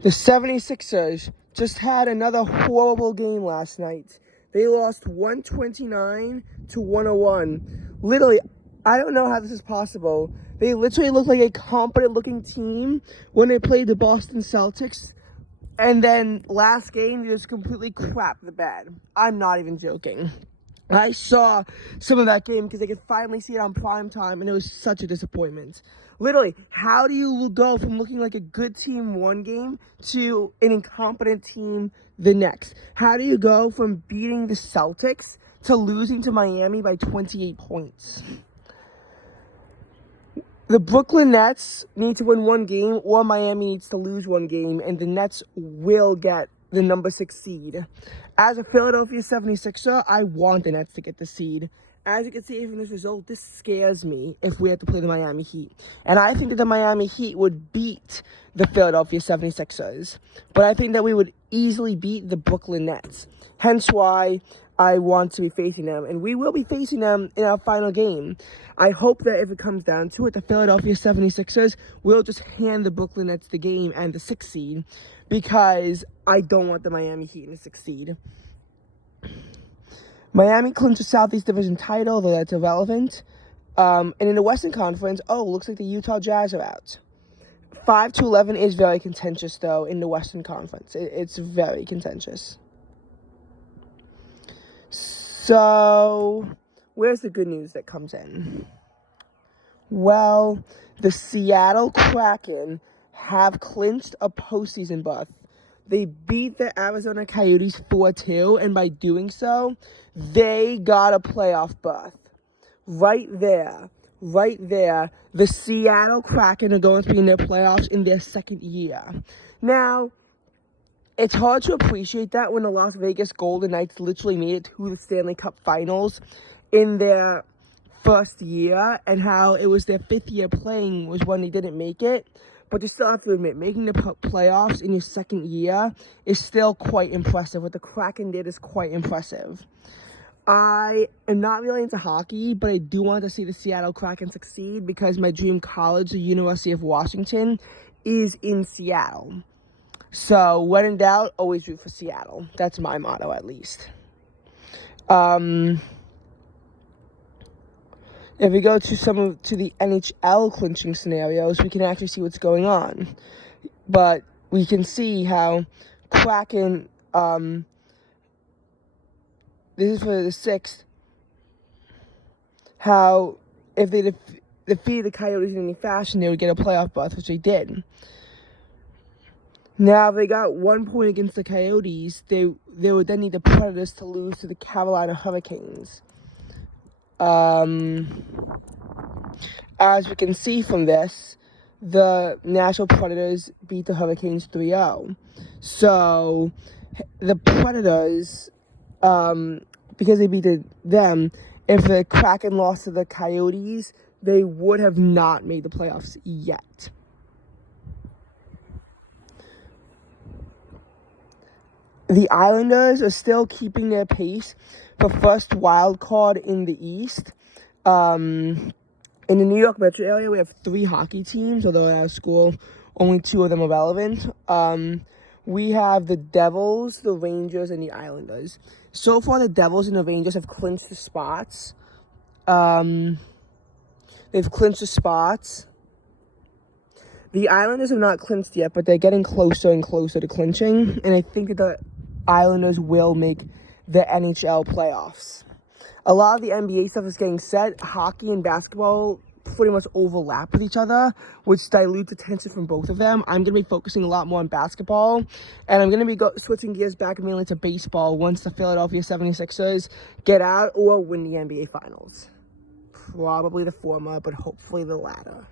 The 76ers just had another horrible game last night. They lost 129 to 101. Literally, I don't know how this is possible. They literally look like a competent-looking team when they played the Boston Celtics. And then last game, they just completely crapped the bed. I'm not even joking. I saw some of that game because I could finally see it on prime time, and it was such a disappointment. Literally, how do you go from looking like a good team one game to an incompetent team the next? How do you go from beating the Celtics to losing to Miami by 28 points? The Brooklyn Nets need to win one game, or Miami needs to lose one game, and the Nets will get the number 6 seed. As a Philadelphia 76er, I want the Nets to get the seed. As you can see from this result, this scares me if we have to play the Miami Heat. And I think that the Miami Heat would beat the Philadelphia 76ers. But I think that we would easily beat the Brooklyn Nets. Hence why I want to be facing them. And we will be facing them in our final game. I hope that if it comes down to it, the Philadelphia 76ers will just hand the Brooklyn Nets the game and the 6th seed. Because I don't want the Miami Heat in the 6th seed. Miami clinched the Southeast Division title, though that's irrelevant. And in the Western Conference, looks like the Utah Jazz are out. 5-11 is very contentious, though, in the Western Conference. It's very contentious. So, where's the good news that comes in? Well, the Seattle Kraken have clinched a postseason berth. They beat the Arizona Coyotes 4-2, and by doing so, they got a playoff berth. Right there, the Seattle Kraken are going to be in their playoffs in their 2nd year. Now, it's hard to appreciate that when the Las Vegas Golden Knights literally made it to the Stanley Cup Finals in their 1st year, and how it was their 5th year playing was when they didn't make it. But you still have to admit, making the playoffs in your 2nd year is still quite impressive. What the Kraken did is quite impressive. I am not really into hockey, but I do want to see the Seattle Kraken succeed because my dream college, the University of Washington, is in Seattle. So, when in doubt, always root for Seattle. That's my motto, at least. If we go to the NHL clinching scenarios, we can actually see what's going on. But we can see how Kraken, this is for the 6th, how if they defeat the Coyotes in any fashion, they would get a playoff berth, which they did. Now, if they got 1 point against the Coyotes, they would then need the Predators to lose to the Carolina Hurricanes. As we can see from this, the Nashville Predators beat the Hurricanes 3-0. So, the Predators, because they beat them, if the Kraken lost to the Coyotes, they would have not made the playoffs yet. The Islanders are still keeping their pace for first wild card in the East. In the New York metro area, we have 3 hockey teams, although at our school, only 2 of them are relevant. We have the Devils, the Rangers, and the Islanders. So far, the Devils and the Rangers have clinched the spots. They've clinched the spots. The Islanders have not clinched yet, but they're getting closer and closer to clinching. And I think that the Islanders will make the NHL playoffs. A lot of the NBA stuff is getting set. Hockey and basketball pretty much overlap with each other, which dilutes the tension from both of them. I'm going to be focusing a lot more on basketball, and I'm going to be switching gears back mainly to baseball once the Philadelphia 76ers get out or win the NBA Finals. Probably the former, but hopefully the latter.